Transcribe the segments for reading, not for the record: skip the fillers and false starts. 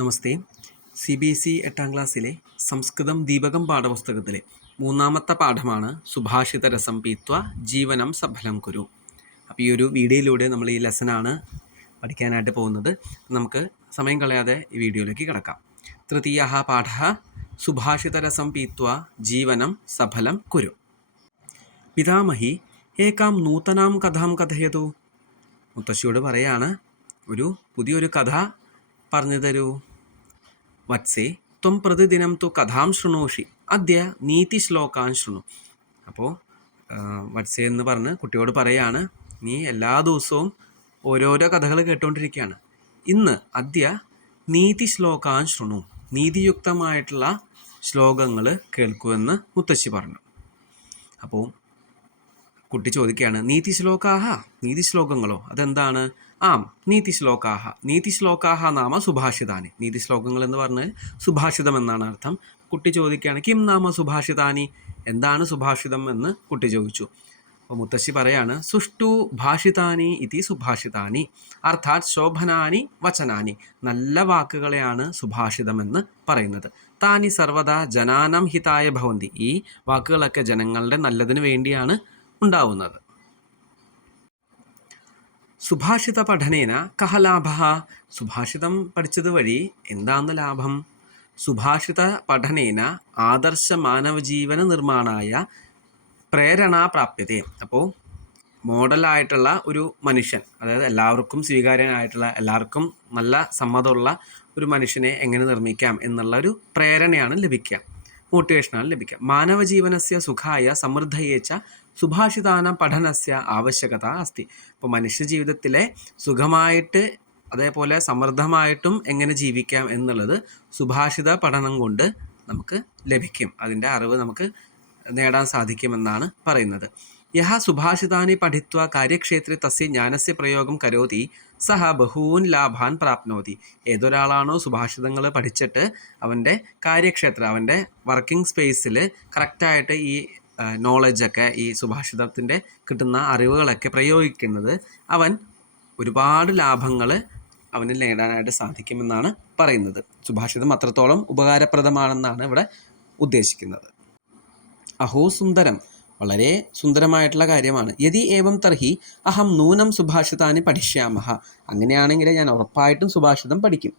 നമസ്തേ. CBSE 8ാം ക്ലാസ്സിലെ സംസ്കൃതം ദീപകം പാഠപുസ്തകത്തിലെ 3ാമത്തെ പാഠമാണ് സുഭാഷിത രസം പീത്വ ജീവനം സഫലം കുരു. അപ്പോൾ ഈ ഒരു വീഡിയോയിലൂടെ നമ്മൾ ഈ ലെസനാണ് പഠിക്കാനായിട്ട് പോകുന്നത്. നമുക്ക് സമയം കളയാതെ ഈ വീഡിയോയിലേക്ക് കിടക്കാം. തൃതീയഃ പാഠഃ സുഭാഷിത രസം പീത്വ ജീവനം സഫലം കുരു. പിതാമഹി ഏകാം നൂതനാം കഥാം കഥയതു. മുത്തശ്ശിയോട് പറയാണ്, പുതിയൊരു കഥ പറഞ്ഞു തരൂ. വത്സേ ത്വം പ്രതിദിനം തു കഥാം ശൃണോഷി അദ്യ നീതിശ്ലോകാൻ ശൃണു. അപ്പോൾ വത്സേ എന്ന് പറഞ്ഞ് കുട്ടിയോട് പറയാണ്, നീ എല്ലാ ദിവസവും ഓരോരോ കഥകൾ കേട്ടുകൊണ്ടിരിക്കുകയാണ്. ഇന്ന് അദ്യ നീതിശ്ലോകാൻ ശൃണു, നീതിയുക്തമായിട്ടുള്ള ശ്ലോകങ്ങൾ കേൾക്കുമെന്ന് മുത്തശ്ശി പറഞ്ഞു. അപ്പോൾ കുട്ടി ചോദിക്കുകയാണ്, നീതിശ്ലോകാഹ, നീതിശ്ലോകങ്ങളോ, അതെന്താണ്? ആം നീതിശ്ലോകാഹ, നീതിശ്ലോകാഹ നാമ സുഭാഷിതാനി. നീതിശ്ലോകങ്ങൾ എന്ന് പറഞ്ഞാൽ സുഭാഷിതം എന്നാണ് അർത്ഥം. കുട്ടി ചോദിക്കുകയാണ്, കിം നാമ സുഭാഷിതാനി, എന്താണ് സുഭാഷിതം എന്ന് കുട്ടി ചോദിച്ചു. അപ്പോൾ മുത്തശ്ശി പറയാണ്, സുഷ്ടു ഭാഷിതാനി ഇതി സുഭാഷിതാനി, അർത്ഥാത് ശോഭനാനി വചനാനി, നല്ല വാക്കുകളെയാണ് സുഭാഷിതമെന്ന് പറയുന്നത്. താനി സർവദാ ജനാനം ഹിതായ ഭവന്തി, ഈ വാക്കുകളൊക്കെ ജനങ്ങളുടെ നല്ലതിന് വേണ്ടിയാണ് ഉണ്ടാവുന്നത്. സുഭാഷിത പഠനേന കഹ ലാഭഃ, സുഭാഷിതം പഠിച്ചത് വഴി എന്താണ് ലാഭം? സുഭാഷിത പഠനേന ആദർശ മാനവജീവന നിർമ്മാണായ പ്രേരണ പ്രാപ്യതേ. അപ്പോൾ മോഡലായിട്ടുള്ള ഒരു മനുഷ്യൻ, അതായത് എല്ലാവർക്കും സ്വീകാര്യനായിട്ടുള്ള, എല്ലാവർക്കും നല്ല സമ്മതമുള്ള ഒരു മനുഷ്യനെ എങ്ങനെ നിർമ്മിക്കാം എന്നുള്ള ഒരു പ്രേരണയാണ് ലഭിക്കുക, മോട്ടിവേഷനാണ് ലഭിക്കുക. മാനവജീവനസ്യ സുഖായ സമൃദ്ധയെ ച സുഭാഷിതാനാം പഠനസ്യ ആവശ്യകത അസ്തി. ഇപ്പോൾ മനുഷ്യ ജീവിതത്തിലെ സുഖമായിട്ട് അതേപോലെ സമൃദ്ധമായിട്ടും എങ്ങനെ ജീവിക്കാം എന്നുള്ളത് സുഭാഷിത പഠനം കൊണ്ട് നമുക്ക് ലഭിക്കും, അതിൻ്റെ അറിവ് നമുക്ക് നേടാൻ സാധിക്കുമെന്നാണ് പറയുന്നത്. യഹ സുഭാഷിതാനി പഠിത്വ കാര്യക്ഷേത്രെ തസ്യ ജ്ഞാനസ്യ പ്രയോഗം കരോതി സഹ ബഹൂൻ ലാഭാൻ പ്രാപ്നോതി. ഏതൊരാളാണോ സുഭാഷിതങ്ങൾ പഠിച്ചിട്ട് അവൻ്റെ കാര്യക്ഷേത്രം, അവൻ്റെ വർക്കിംഗ് സ്പേസിൽ കറക്റ്റായിട്ട് ഈ നോളജൊക്കെ, ഈ സുഭാഷിതത്തിൻ്റെ കിട്ടുന്ന അറിവുകളൊക്കെ പ്രയോഗിക്കുന്നത്, അവൻ ഒരുപാട് ലാഭങ്ങൾ അവന് നേടാനായിട്ട് സാധിക്കുമെന്നാണ് പറയുന്നത്. സുഭാഷിതം അത്രത്തോളം ഉപകാരപ്രദമാണെന്നാണ് ഇവിടെ ഉദ്ദേശിക്കുന്നത്. അഹോ സുന്ദരം, വളരെ സുന്ദരമായിട്ടുള്ള കാര്യമാണ്. യദി ഏവം തർഹി അഹം നൂനം സുഭാഷിതാനി പഠിഷ്യാമഹ, അങ്ങനെയാണെങ്കിൽ ഞാൻ ഉറപ്പായിട്ടും സുഭാഷിതം പഠിക്കും.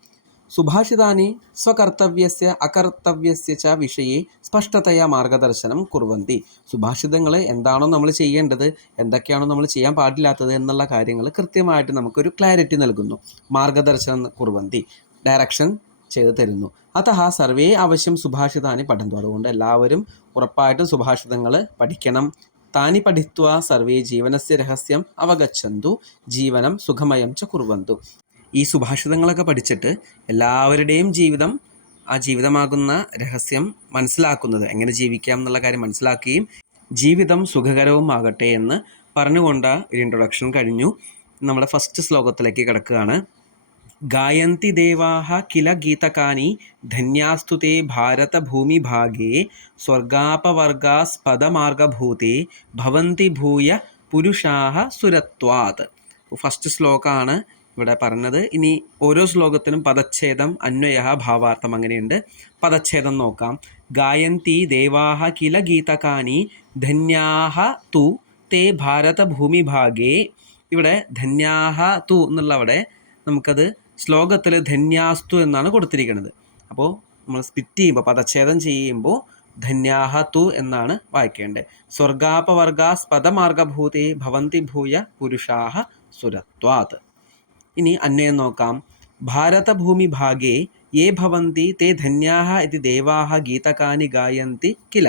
സുഭാഷിതാനി സ്വകർത്തവ്യസ്യ അകർത്തവ്യസ്യ ച വിഷയെ സ്പഷ്ടതയാ മാർഗദർശനം കുർവന്തി. സുഭാഷിതങ്ങൾ എന്താണോ നമ്മൾ ചെയ്യേണ്ടത്, എന്തൊക്കെയാണോ നമ്മൾ ചെയ്യാൻ പാടില്ലാത്തത് എന്നുള്ള കാര്യങ്ങൾ കൃത്യമായിട്ട് നമുക്കൊരു ക്ലാരിറ്റി നൽകുന്നു. മാർഗദർശനം കുർവന്തി, ഡയറക്ഷൻ ചെയ്ത് തരുന്നു. അതഹ സർവേ ആവശ്യം സുഭാഷിതാനി പഠന്തു, അതുകൊണ്ട് എല്ലാവരും ഉറപ്പായിട്ടും സുഭാഷിതങ്ങൾ പഠിക്കണം. താനി പഠിത്വ സർവേ ജീവനസ്യ രഹസ്യം അവഗച്ഛന്തു ജീവനം സുഖമയം ച കുർവന്തു. ഈ സുഭാഷിതങ്ങളൊക്കെ പഠിച്ചിട്ട് എല്ലാവരുടെയും ജീവിതം, ആ ജീവിതമാകുന്ന രഹസ്യം മനസ്സിലാക്കുന്നത്, എങ്ങനെ ജീവിക്കാം എന്നുള്ള കാര്യം മനസ്സിലാക്കുകയും ജീവിതം സുഖകരവുമാകട്ടെ എന്ന് പറഞ്ഞുകൊണ്ട് ഒരു ഇൻട്രൊഡക്ഷൻ കഴിഞ്ഞു. നമ്മുടെ ഫസ്റ്റ് ശ്ലോകത്തിലേക്ക് കിടക്കുകയാണ്. ഗായന്തി ദേവാഹ കില ഗീതകാനി ധന്യാസ്തു തേ ഭാരതഭൂമിഭാഗേ സ്വർഗാപവർഗാസ്പദമാർഗഭൂതേ ഭവന്തി ഭൂയ പുരുഷാഹ സുരത്വാത്. ഫസ്റ്റ് ശ്ലോകമാണ് ഇവിടെ പറഞ്ഞത്. ഇനി ഓരോ ശ്ലോകത്തിനും പദച്ഛേദം, അന്വയ, ഭാവാർത്ഥം അങ്ങനെയുണ്ട്. പദച്ഛേദം നോക്കാം. ഗായന്തി ദേവാഹ കില ഗീതകാനി ധന്യാഹ തു തേ ഭാരതഭൂമിഭാഗേ. ഇവിടെ ധന്യാഹ തു എന്നുള്ളവിടെ നമുക്കത് ശ്ലോകത്തിൽ ധന്യാസ്തു എന്നാണ് കൊടുത്തിരിക്കുന്നത്. അപ്പോൾ നമ്മൾ സ്പിറ്റ് ചെയ്യുമ്പോൾ, പദച്ഛേദം ചെയ്യുമ്പോൾ ധന്യാഹ തു എന്നാണ് വായിക്കേണ്ടത്. സ്വർഗാപവർഗാസ്പദമാർഗഭൂതേ ഭവന്തി ഭൂയ പുരുഷാഹ സുരത്വാത്. ഇനി അന്വയം നോക്കാം. ഭാരതഭൂമിഭാഗേ യേ ഭവന്തി തേ ധന്യാഹ ഇതി ദേവാഹ ഗീതകാനി ഗായന്തി കില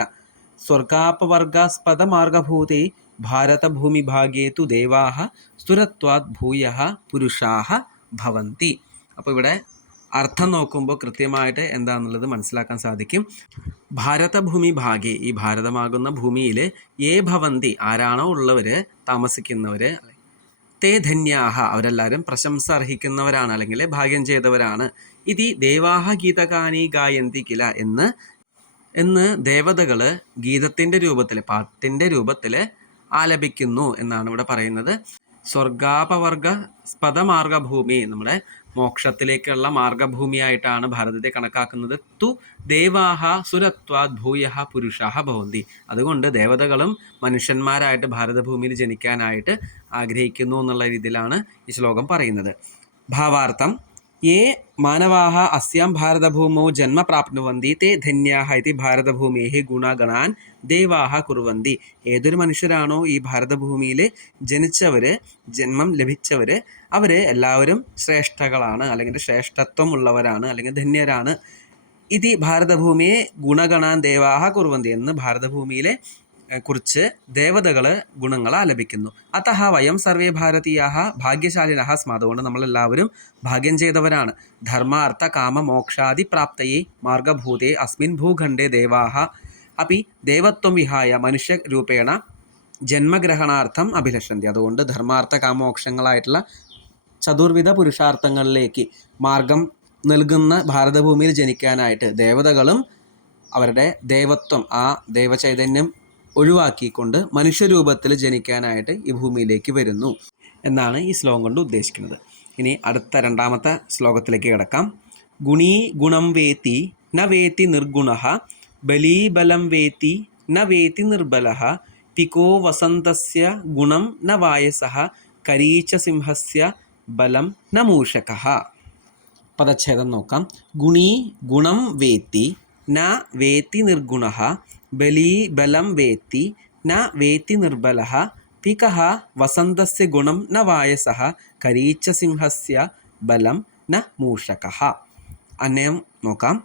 സ്വർഗാപവർഗാസ്പദമാർഗഭൂതേ ഭാരതഭൂമിഭാഗേ തു ദേവാഹ സുരത്വാത് ഭൂയഃ പുരുഷാഹ ഭവന്തി. അപ്പോൾ ഇവിടെ അർത്ഥം നോക്കുമ്പോൾ കൃത്യമായിട്ട് എന്താണെന്നുള്ളത് മനസ്സിലാക്കാൻ സാധിക്കും. ഭാരതഭൂമി ഭാഗേ, ഈ ഭാരതമാകുന്ന ഭൂമിയിൽ യേ ഭവന്തി, ആരാണോ ഉള്ളവർ, താമസിക്കുന്നവർ, തേ ധന്യാഹ, അവരെല്ലാവരും പ്രശംസ അർഹിക്കുന്നവരാണ്, അല്ലെങ്കിൽ ഭാഗ്യം ചെയ്തവരാണ്. ഇതി ദേവാഹ ഗീതകാനി ഗായന്തി കില എന്ന് ദേവതകൾ ഗീതത്തിൻ്റെ രൂപത്തിൽ, പാട്ടിൻ്റെ രൂപത്തിൽ ആലപിക്കുന്നു എന്നാണ് ഇവിടെ പറയുന്നത്. സ്വർഗാപവർഗ സ്പദമാർഗഭൂമി, നമ്മുടെ മോക്ഷത്തിലേക്കുള്ള മാർഗഭൂമിയായിട്ടാണ് ഭാരതത്തെ കണക്കാക്കുന്നത്. തു ദേവാഹ സുരത്വാത് ഭൂയഃ പുരുഷാഹ ഭവന്തി. അതുകൊണ്ട് ദേവതകളും മനുഷ്യന്മാരായിട്ട് ഭാരതഭൂമിയിൽ ജനിക്കാനായിട്ട് ആഗ്രഹിക്കുന്നു എന്നുള്ള രീതിയിലാണ് ഈ ശ്ലോകം പറയുന്നത്. ഭാവാർത്ഥം: യേ മാനവാഹ അസ്യാം ഭാരതഭൂമൗ ജന്മ പ്രാപ്നുവന്തി തേ ധന്യാഹ ഇതി ഭാരതഭൂമേഃ ഗുണഗണാൻ ദേവാഹ കുറുവന്തി. ഏതൊരു മനുഷ്യരാണോ ഈ ഭാരതഭൂമിയിൽ ജനിച്ചവർ, ജന്മം ലഭിച്ചവർ, അവർ എല്ലാവരും ശ്രേഷ്ഠകളാണ്, അല്ലെങ്കിൽ ശ്രേഷ്ഠത്വം ഉള്ളവരാണ്, അല്ലെങ്കിൽ ധന്യരാണ്. ഇതി ഭാരതഭൂമിയെ ഗുണഗണാൻ ദേവാഹ കുറുവന്തി എന്ന് ഭാരതഭൂമിയിലെ കുറിച്ച് ദേവതകൾ ഗുണങ്ങൾ ആലപിക്കുന്നു. അതഹ വയം സർവേ ഭാരതീയാഹ ഭാഗ്യശാലിനഃ സ്മ. അതുകൊണ്ട് നമ്മളെല്ലാവരും ഭാഗ്യം ചെയ്തവരാണ്. ധർമ്മ അർത്ഥ കാമ മോക്ഷാദി പ്രാപ്തയെ മാർഗഭൂതേ അസ്മിൻ ഭൂഖണ്ഡേ ദേവാഹ അപ്പി ദേവത്വം വിഹായ മനുഷ്യരൂപേണ ജന്മഗ്രഹണാർത്ഥം അഭിലഷന്തി. അതുകൊണ്ട് ധർമാർത്ഥ കാമോക്ഷങ്ങളായിട്ടുള്ള ചതുർവിധ പുരുഷാർത്ഥങ്ങളിലേക്ക് മാർഗം നൽകുന്ന ഭാരതഭൂമിയിൽ ജനിക്കാനായിട്ട് ദേവതകളും അവരുടെ ദേവത്വം, ആ ദേവചൈതന്യം ഒഴിവാക്കിക്കൊണ്ട് മനുഷ്യരൂപത്തിൽ ജനിക്കാനായിട്ട് ഈ ഭൂമിയിലേക്ക് വരുന്നു എന്നാണ് ഈ ശ്ലോകം കൊണ്ട് ഉദ്ദേശിക്കുന്നത്. ഇനി അടുത്ത രണ്ടാമത്തെ ശ്ലോകത്തിലേക്ക് കിടക്കാം. ഗുണീ ഗുണം വേത്തി ന വേത്തി നിർഗുണഃ ബലീബലം വേത്തി ന വേത്തി നിർബലഃ പികോ വസന്തസ്യ ഗുണം ന വായസഃ കരീചസിംഹസ്യ ബലം ന മൂഷകഃ. പദച്ഛേദം നോക്കാം. ഗുണീ ഗുണം വേത്തി ന വേത്തി നിർഗുണഃ ബലീ ബലം വേത്തി ന വേത്തി നിർബലഃ പികഃ വസന്തസ്യ ഗുണം ന വായസഃ കരീചസിംഹസ്യ ബലം ന മൂഷകഃ. അന്വയം നോക്കാം.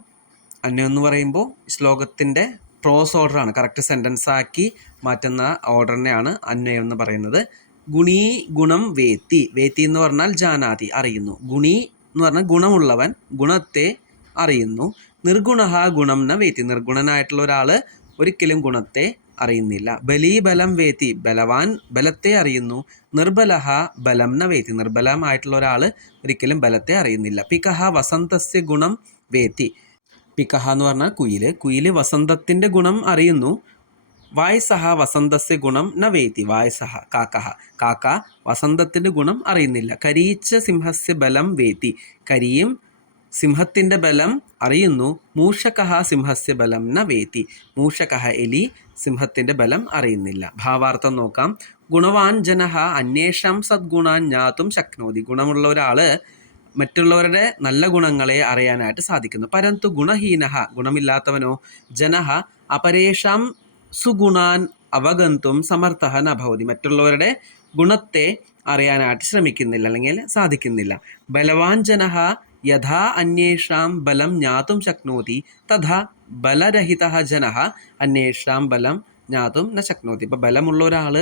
അന്വയം എന്ന് പറയുമ്പോൾ ശ്ലോകത്തിൻ്റെ പ്രോസ് ഓർഡറാണ്, കറക്റ്റ് സെൻറ്റൻസ് ആക്കി മാറ്റുന്ന ഓർഡറിനെയാണ് അന്വയം എന്ന് പറയുന്നത്. ഗുണീ ഗുണം വേത്തി, വേത്തി എന്ന് പറഞ്ഞാൽ ജാനാതി, അറിയുന്നു. ഗുണി എന്ന് പറഞ്ഞാൽ ഗുണമുള്ളവൻ, ഗുണത്തെ അറിയുന്നു. നിർഗുണഃ ഗുണം ന വേത്തി, നിർഗുണനായിട്ടുള്ള ഒരാൾ ഒരിക്കലും ഗുണത്തെ അറിയുന്നില്ല. ബലീബലം വേത്തി, ബലവാൻ ബലത്തെ അറിയുന്നു. നിർബലഃ ബലം ന വേത്തി, നിർബലമായിട്ടുള്ള ഒരാൾ ഒരിക്കലും ബലത്തെ അറിയുന്നില്ല. പികഃ വസന്തസ്യ ഗുണം വേത്തി, പികഃ എന്ന് പറഞ്ഞാൽ കുയില്, കുയില് വസന്തത്തിൻ്റെ ഗുണം അറിയുന്നു. വായസഹ വസന്തസ്യ ഗുണം ന വേത്തി, വായസഹ കാക്കഹ, കാക്ക വസന്തത്തിൻ്റെ ഗുണം അറിയുന്നില്ല. കരീച്ച സിംഹസ്യ ബലം വേത്തി, കരിയും സിംഹത്തിൻ്റെ ബലം അറിയുന്നു. മൂഷകഃ സിംഹസ്യ ബലം ന വേത്തി, മൂഷകഃ എലി സിംഹത്തിൻ്റെ ബലം അറിയുന്നില്ല. ഭാവാർത്ഥം നോക്കാം. ഗുണവാൻ ജനഃ അന്യേഷാം സദ്ഗുണാൻ ജ്ഞാതും ശക്നോതി. ഗുണമുള്ള ഒരാൾ മറ്റുള്ളവരുടെ നല്ല ഗുണങ്ങളെ അറിയാനായിട്ട് സാധിക്കുന്നു. പരന്തു ഗുണഹീനഃ ഗുണമില്ലാത്തവനോ ജനഃ അപരേഷാം സുഗുണാൻ അവഗന്തും സമർത്ഥഃ ന ഭവതി. മറ്റുള്ളവരുടെ ഗുണത്തെ അറിയാനായിട്ട് ശ്രമിക്കുന്നില്ല, അല്ലെങ്കിൽ സാധിക്കുന്നില്ല. ബലവാൻ ജനഃ യഥാ അന്യേഷാം ബലം ജ്ഞാതും ശക്നോതി തഥാ ബലരഹിതഃ ജനഃ അന്യേഷാം ബലം ജ്ഞാതും ന ശക്നോതി. ഇപ്പോൾ ബലമുള്ള ഒരാൾ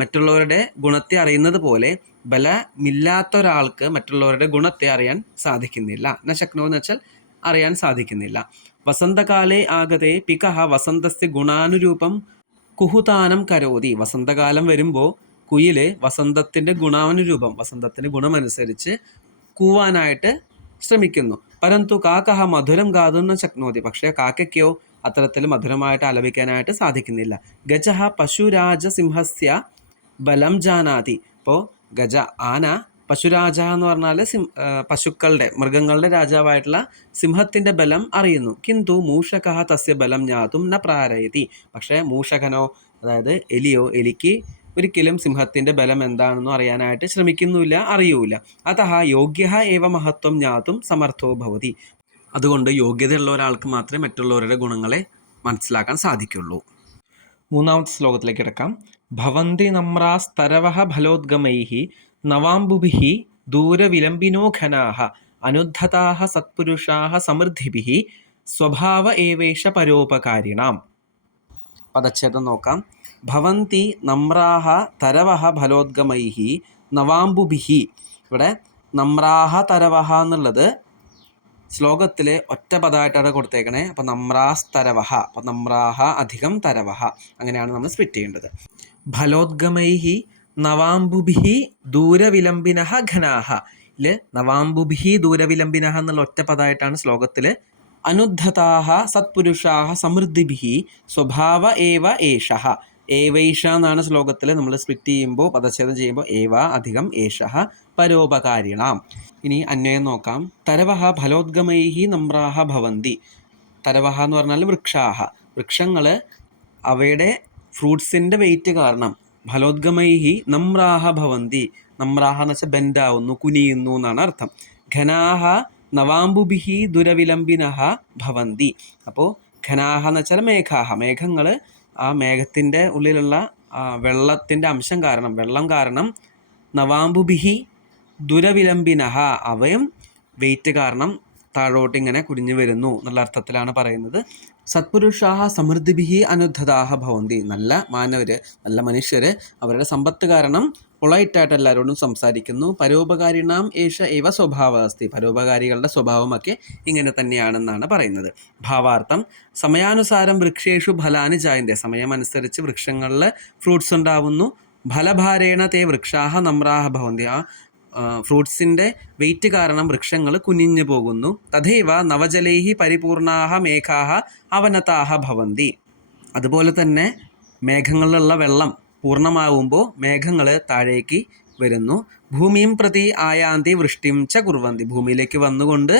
മറ്റുള്ളവരുടെ ഗുണത്തെ അറിയുന്നത് പോലെ ബലമില്ലാത്ത ഒരാൾക്ക് മറ്റുള്ളവരുടെ ഗുണത്തെ അറിയാൻ സാധിക്കുന്നില്ല. ന ശക്നോ എന്ന് വെച്ചാൽ അറിയാൻ സാധിക്കുന്നില്ല. വസന്തകാലേ ആഗതേ പികഃ വസന്തസ്യ ഗുണാനുരൂപം കുഹുതാനം കരോതി. വസന്തകാലം വരുമ്പോൾ കുയില് വസന്തത്തിൻ്റെ ഗുണാനുരൂപം, വസന്തത്തിൻ്റെ ഗുണമനുസരിച്ച് കൂവാനായിട്ട് ശ്രമിക്കുന്നു. പരന്തു കാക്കഹ മധുരം ഗാതും ന ശക്നോതി. പക്ഷേ കാക്കയ്ക്കോ അത്തരത്തിൽ മധുരമായിട്ട് ആലപിക്കാനായിട്ട് സാധിക്കുന്നില്ല. ഗജഃ പശുരാജസിംഹസ്യ ബലം ജാനാതി. ഇപ്പോൾ ഗജ ആന, പശുരാജ എന്ന് പറഞ്ഞാൽ പശുക്കളുടെ, മൃഗങ്ങളുടെ രാജാവായിട്ടുള്ള സിംഹത്തിൻ്റെ ബലം അറിയുന്നു. കിന്തു മൂഷകഃ തസ്യ ബലം ജ്ഞാതും ന പ്രാരയതി. പക്ഷേ മൂഷകനോ, അതായത് എലിയോ, എലിക്ക് ഒരിക്കലും സിംഹത്തിൻ്റെ ബലം എന്താണെന്നോ അറിയാനായിട്ട് ശ്രമിക്കുന്നില്ല, അറിയൂല. അതഃ യോഗ്യഃ ഏവ മഹത്വം ജ്ഞാതും സമർത്ഥോ ഭവതി. അതുകൊണ്ട് യോഗ്യതയുള്ള ഒരാൾക്ക് മാത്രമേ മറ്റുള്ളവരുടെ ഗുണങ്ങളെ മനസ്സിലാക്കാൻ സാധിക്കുള്ളൂ. മൂന്നാമത്തെ ശ്ലോകത്തിലേക്ക് കിടക്കാം. ഭവന്തി നമ്രാസ്തരവഃ ഫലോദ്ഗമൈഃ നവാംബുഭിഃ ദൂരവിലംബിനോ ഘനാഃ അനുദ്ധതാഃ സത്പുരുഷാഃ സമൃദ്ധിഭിഃ സ്വഭാവ ഏവേഷ പരോപകാരിണാം. പദച്ഛേദം നോക്കാം. ഭവന്തി നമ്രാഹ തരവഃ ഫലോദ്ഗമൈഃ നവാംബുഭിഃ. ഇവിടെ നമ്രാഹ തരവഃ എന്നുള്ളത് ശ്ലോകത്തിൽ ഒറ്റ പദമായിട്ടാണ് കൊടുത്തേക്കണേ. അപ്പം നമ്രാസ്തരവഃ, അപ്പം നമ്രാഹ അധികം തരവഃ, അങ്ങനെയാണ് നമ്മൾ സ്പ്ലിറ്റ് ചെയ്യേണ്ടത്. ഫലോദ്ഗമൈഃ നവാംബുഭിഃ ദൂരവിലംബിനഃ ഘനാഃ. നവാംബുഭിഃ ദൂരവിലംബിനഃ എന്നുള്ള ഒറ്റ പദമായിട്ടാണ് ശ്ലോകത്തിൽ. അനുദ്ധതാഃ സത്പുരുഷാഃ സമൃദ്ധിഭിഃ സ്വഭാവ ഏവ ഏഷഃ. ഏവൈഷ എന്നാണ് ശ്ലോകത്തിൽ നമ്മൾ സ്പ്ലിറ്റ് ചെയ്യുമ്പോൾ, പദച്ഛേദം ചെയ്യുമ്പോൾ ഏവ അധികം ഏഷഃ പരോപകാരിണാം. ഇനി അന്വയം നോക്കാം. തരവഹ ഫലോദ്ഗമൈഃ നമ്രാഹ ഭവന്തി. തരവഹ എന്ന് പറഞ്ഞാൽ വൃക്ഷാഹ, വൃക്ഷങ്ങൾ അവയുടെ ഫ്രൂട്ട്സിൻ്റെ വെയിറ്റ് കാരണം ഫലോദ്ഗമൈഹി നമ്രാഹ ഭവന്തി. നമ്രാഹ എന്ന് വെച്ചാൽ ബെൻഡാവുന്നു, കുനിയുന്നു എന്നാണ് അർത്ഥം. ഘനാഹ നവാംബുഭിഹി ദുരവിലംബിനഹ ഭവന്തി. അപ്പോൾ ഘനാഹ എന്ന് വെച്ചാൽ മേഘാഹ, മേഘങ്ങൾ ആ മേഘത്തിൻ്റെ ഉള്ളിലുള്ള വെള്ളത്തിൻ്റെ അംശം കാരണം, വെള്ളം കാരണം നവാംബുഭിഹി ദുരവിലംബിനഹ, അവയും വെയിറ്റ് കാരണം താഴോട്ട് ഇങ്ങനെ കുനിഞ്ഞു വരുന്നു എന്നുള്ള അർത്ഥത്തിലാണ് പറയുന്നത്. സത്പുരുഷാഹ സമൃദ്ധിഭിഹി അനുദ്ധതാഹ ഭവന്തി. നല്ല മാനവർ, നല്ല മനുഷ്യർ അവരുടെ സമ്പത്ത് കാരണം പൊളൈറ്റായിട്ട് എല്ലാവരോടും സംസാരിക്കുന്നു. പരോപകാരിണാം ഏഷ ഏവ സ്വഭാവ അസ്തി. പരോപകാരികളുടെ സ്വഭാവമൊക്കെ ഇങ്ങനെ തന്നെയാണെന്നാണ് പറയുന്നത്. ഭാവാർത്ഥം: സമയാനുസാരം വൃക്ഷേഷു ഫലാനി ജായന്തെ. സമയമനുസരിച്ച് വൃക്ഷങ്ങളിൽ ഫ്രൂട്ട്സ് ഉണ്ടാവുന്നു. ഫലഭാരേണ തേ വൃക്ഷാഹ നമ്രാഹ ഭവന്തി. ആ ഫ്രൂട്ട്സിൻ്റെ വെയിറ്റ് കാരണം വൃക്ഷങ്ങൾ കുനിഞ്ഞു പോകുന്നു. തഥൈവ നവജലൈഹി പരിപൂർണാഹ മേഘാഹ അവനതാഹ ഭവന്തി. അതുപോലെ തന്നെ മേഘങ്ങളിലുള്ള വെള്ളം പൂർണ്ണമാവുമ്പോൾ മേഘങ്ങൾ താഴേക്ക് വരുന്നു. ഭൂമിയും പ്രതി ആയാന്തി വൃഷ്ടിം ച കുർവന്തി. ഭൂമിയിലേക്ക് വന്നുകൊണ്ട്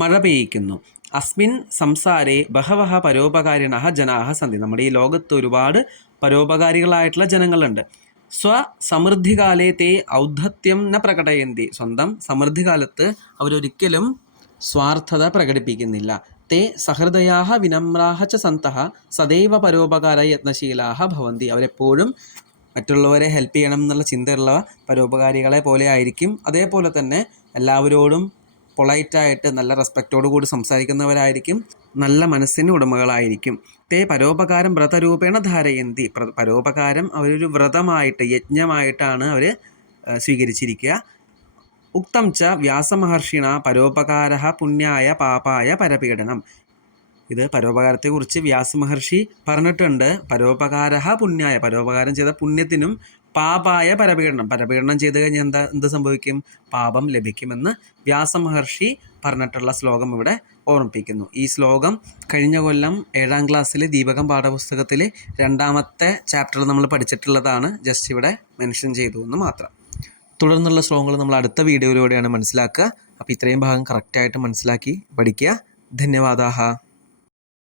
മഴ പെയ്യിക്കുന്നു. അസ്മിൻ സംസാരേ ബഹവഹ പരോപകാരിണഃ ജനാഹ സന്തി. നമ്മുടെ ഈ ലോകത്ത് ഒരുപാട് പരോപകാരികളായിട്ടുള്ള ജനങ്ങളുണ്ട്. സ്വസമൃദ്ധികാലേ തേ ഔദ്ധത്യം ന പ്രകടയന്തി. സ്വന്തം സമൃദ്ധികാലത്ത് അവരൊരിക്കലും സ്വാർത്ഥത പ്രകടിപ്പിക്കുന്നില്ല. തേ സഹൃദയാഹ വിനമ്രാഹ ച സന്തഃ സദൈവ പരോപകാര യത്നശീലാഹ ഭവന്തി. അവരെപ്പോഴും മറ്റുള്ളവരെ ഹെൽപ്പ് ചെയ്യണം എന്നുള്ള ചിന്തയുള്ള പരോപകാരികളെ പോലെ ആയിരിക്കും. അതേപോലെ തന്നെ എല്ലാവരോടും പൊളൈറ്റായിട്ട് നല്ല റെസ്പെക്റ്റോടു കൂടി സംസാരിക്കുന്നവരായിരിക്കും. നല്ല മനസ്സിന് ഉടമകളായിരിക്കും. തേ പരോപകാരം വ്രതരൂപേണ ധാരയന്തി. പരോപകാരം അവരൊരു വ്രതമായിട്ട്, യജ്ഞമായിട്ടാണ് അവർ സ്വീകരിച്ചിരിക്കുക. ഉക്തം ച വ്യാസമഹർഷിണ പരോപകാര പുണ്യായ പാപായ പരപീഡനം. ഇത് പരോപകാരത്തെക്കുറിച്ച് വ്യാസമഹർഷി പറഞ്ഞിട്ടുണ്ട്. പരോപകാര പുണ്യായ, പരോപകാരം ചെയ്ത പുണ്യത്തിനും, പാപായ പരപീഡനം, പരപീഡനം ചെയ്ത് കഴിഞ്ഞാൽ എന്ത് സംഭവിക്കും? പാപം ലഭിക്കുമെന്ന് വ്യാസമഹർഷി പറഞ്ഞിട്ടുള്ള ശ്ലോകം ഇവിടെ ഓർമ്മിപ്പിക്കുന്നു. ഈ ശ്ലോകം കഴിഞ്ഞ കൊല്ലം 7ാം ക്ലാസ്സിലെ ദീപകം പാഠപുസ്തകത്തിൽ 2ാമത്തെ ചാപ്റ്ററിൽ നമ്മൾ പഠിച്ചിട്ടുള്ളതാണ്. ജസ്റ്റ് ഇവിടെ മെൻഷൻ ചെയ്തു എന്ന് മാത്രം. തുടർന്നുള്ള ശ്ലോകങ്ങൾ നമ്മൾ അടുത്ത വീഡിയോയിലൂടെയാണ് മനസ്സിലാക്കുക. അപ്പോൾ ഇത്രയും ഭാഗം കറക്റ്റായിട്ട് മനസ്സിലാക്കി പഠിക്കുക. ധന്യവാദാഹ.